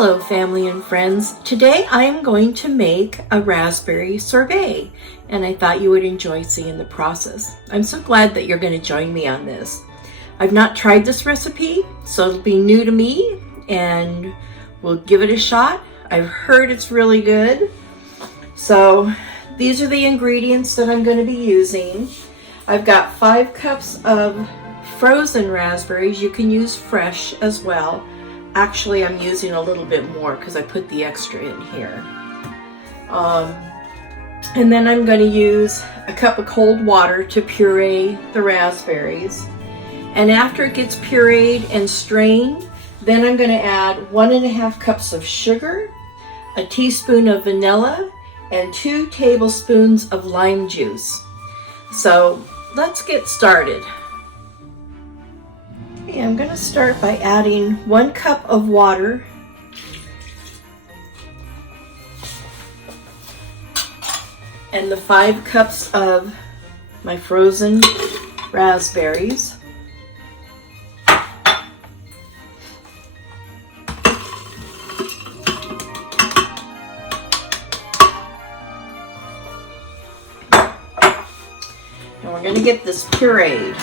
Hello family and friends. Today I am going to make a raspberry sorbet and I thought you would enjoy seeing the process. I'm so glad that you're going to join me on this. I've not tried this recipe, so it'll be new to me and we'll give it a shot. I've heard it's really good. So these are the ingredients that I'm going to be using. I've got 5 cups of frozen raspberries. You can use fresh as well. Actually, I'm using a little bit more because I put the extra in here. And then I'm going to use a cup of cold water to puree the raspberries. And after it gets pureed and strained, then I'm going to add 1.5 cups of sugar, a teaspoon of vanilla, and 2 tablespoons of lime juice. So let's get started. Okay, I'm going to start by adding 1 cup of water and the 5 cups of my frozen raspberries. And we're going to get this pureed.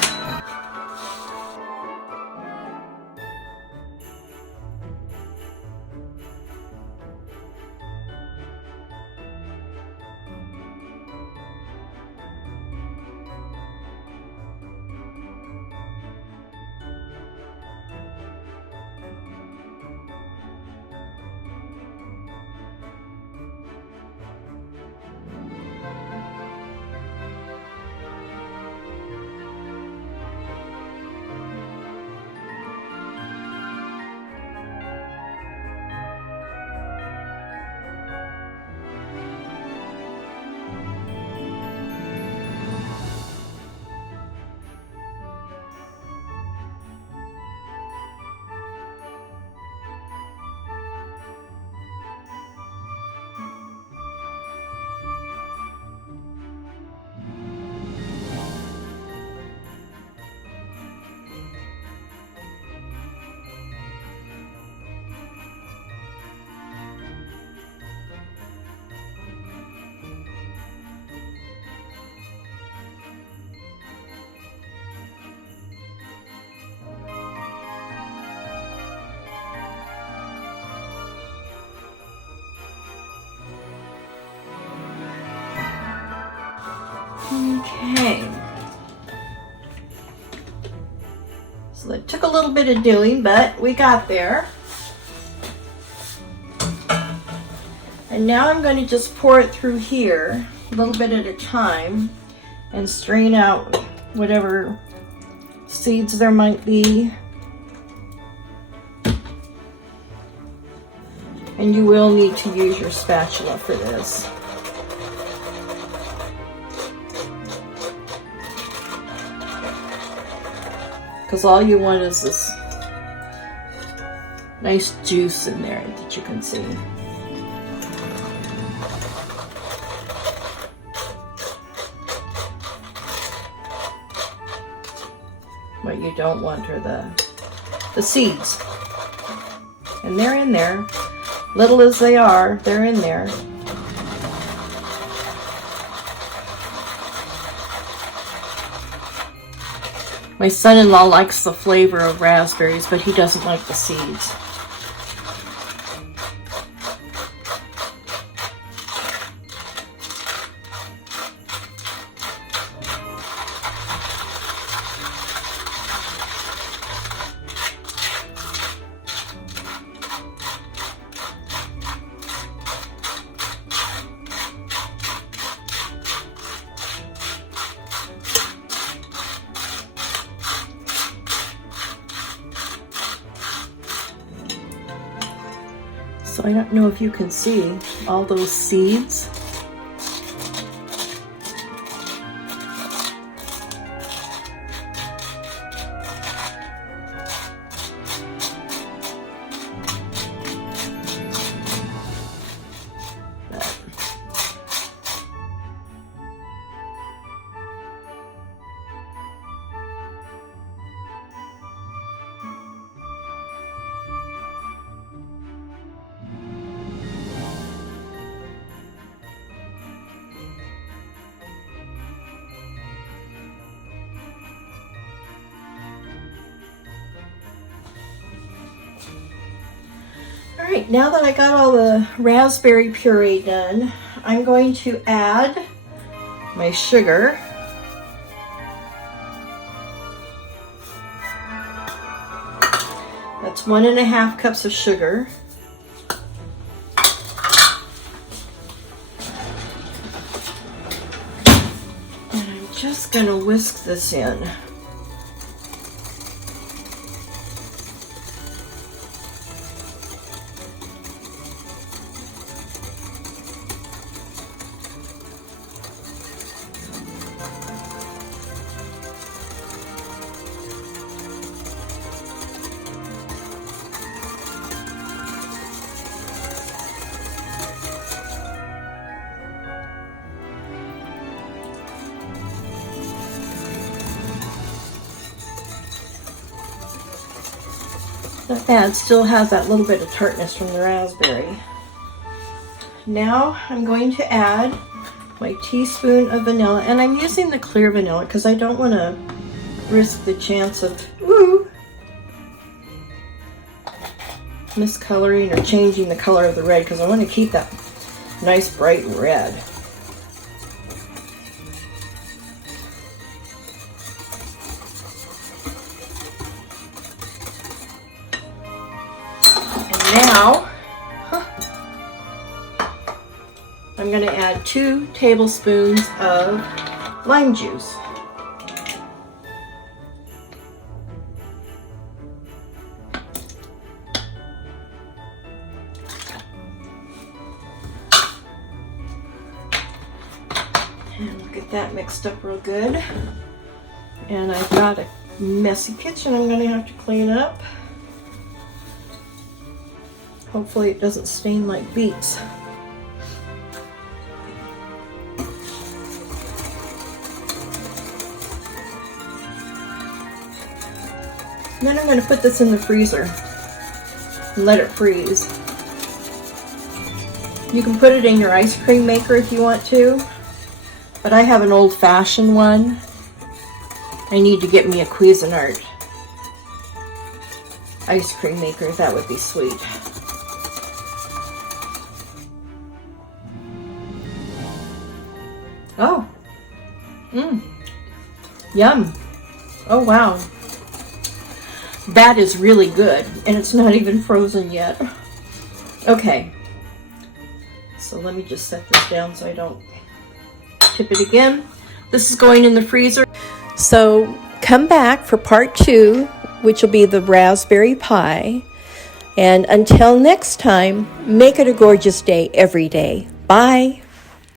Okay, so it took a little bit of doing, but we got there. And now I'm going to just pour it through here a little bit at a time and strain out whatever seeds there might be. And you will need to use your spatula for this. Because all you want is this nice juice in there that you can see. What you don't want are the seeds. And they're in there. Little as they are, they're in there. My son-in-law likes the flavor of raspberries, but he doesn't like the seeds. So I don't know if you can see all those seeds. All right, now that I got all the raspberry puree done, I'm going to add my sugar. That's 1.5 cups of sugar. And I'm just going to whisk this in. Not bad, still has that little bit of tartness from the raspberry. Now I'm going to add my teaspoon of vanilla, and I'm using the clear vanilla because I don't want to risk the chance of miscoloring or changing the color of the red, because I want to keep that nice bright red. Now, I'm going to add 2 tablespoons of lime juice. And we'll get that mixed up real good. And I've got a messy kitchen I'm going to have to clean up. Hopefully it doesn't stain like beets. And then I'm going to put this in the freezer and let it freeze. You can put it in your ice cream maker if you want to, but I have an old-fashioned one. I need to get me a Cuisinart ice cream maker. That would be sweet. Oh, yum. Oh, wow. That is really good, and it's not even frozen yet. Okay, so let me just set this down so I don't tip it again. This is going in the freezer. So come back for part 2, which will be the raspberry pie. And until next time, make it a gorgeous day every day. Bye.